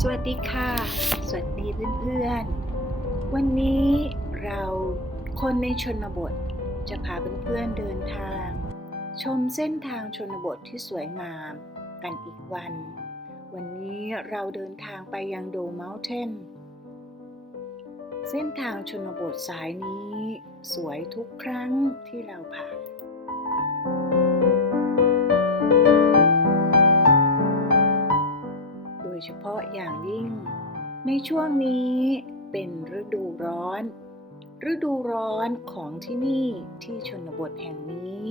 สวัสดีค่ะ สวัสดีเพื่อนๆ วันนี้เราคนในชนบทจะพาเพื่อนๆเดินทาง ชมเส้นทางชนบทที่สวยงามกันอีกวัน วันนี้เราเดินทางไปยังโดเมลเทนเส้นทางชนบทสายนี้สวยทุกครั้งที่เราผ่าน เฉพาะอย่างยิ่ง ในช่วงนี้เป็นฤดูร้อน ฤดูร้อนของที่นี่ที่ชนบทแห่งนี้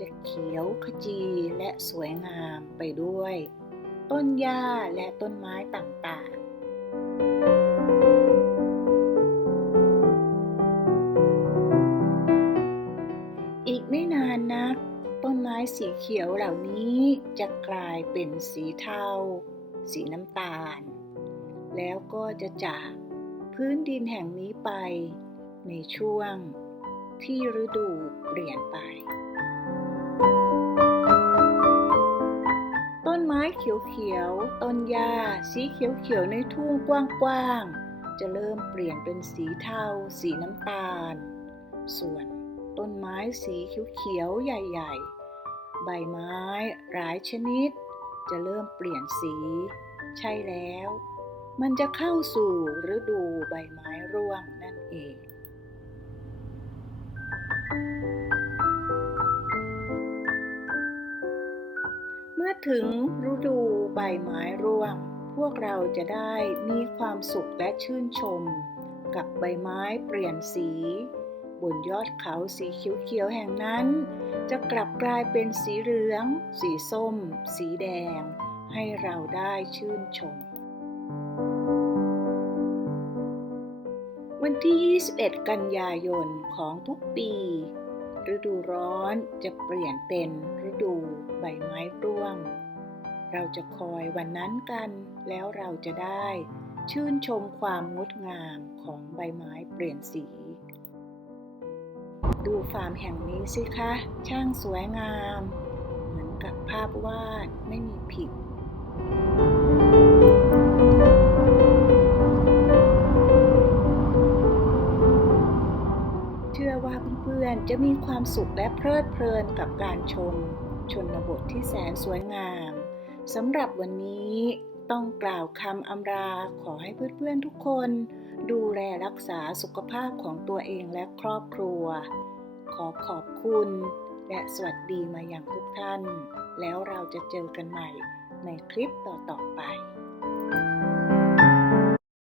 จะเขียวขจีและสวยงามไปด้วย ต้นหญ้าและต้นไม้ต่างๆอีกไม่นานนัก ต้นไม้สีเขียวเหล่านี้จะกลายเป็นสีเทา สีน้ำตาล แล้วก็จะจากพื้นดินแห่งนี้ไปในช่วงที่ฤดูเปลี่ยนไป ต้นไม้เขียวๆ ต้นหญ้าสีเขียวๆ ในทุ่งกว้างๆ จะเริ่มเปลี่ยนเป็นสีเทา สีน้ำตาล ส่วนต้นไม้สีเขียวๆ ใหญ่ๆ ใบไม้หลายชนิด จะเริ่มเปลี่ยนสี ใช่แล้ว มันจะเข้าสู่ฤดูใบไม้ร่วงนั่นเองเมื่อถึงฤดูใบไม้ร่วง พวกเราจะได้มีความสุขและชื่นชม กับใบไม้เปลี่ยนสี บนยอดเขาสีเขียวๆแห่งนั้น จะกลับกลายเป็นสีเหลือง สีส้ม สีแดง ให้เราได้ชื่นชม วันที่ 21 กันยายนของทุกปี ฤดูร้อนจะเปลี่ยนเป็นฤดูใบไม้ร่วง เราจะคอยวันนั้นกันแล้วเราจะได้ชื่นชมความงดงามของใบไม้เปลี่ยนสี ดูฟาร์มแห่งนี้สิคะ ช่างสวยงาม เหมือนกับภาพวาดไม่มีผิดเชื่อว่าเพื่อนๆจะมีความสุขและเพลิดเพลินกับการชม ชนบทที่แสนสวยงามสำหรับวันนี้ต้องกล่าวคำอำลาขอให้เพื่อนๆทุกคน ดูแลรักษาสุขภาพของตัวเองและครอบครัว ขอขอบคุณ และสวัสดีมาอย่างทุกท่าน แล้วเราจะเจอกันใหม่ในคลิปต่อๆไป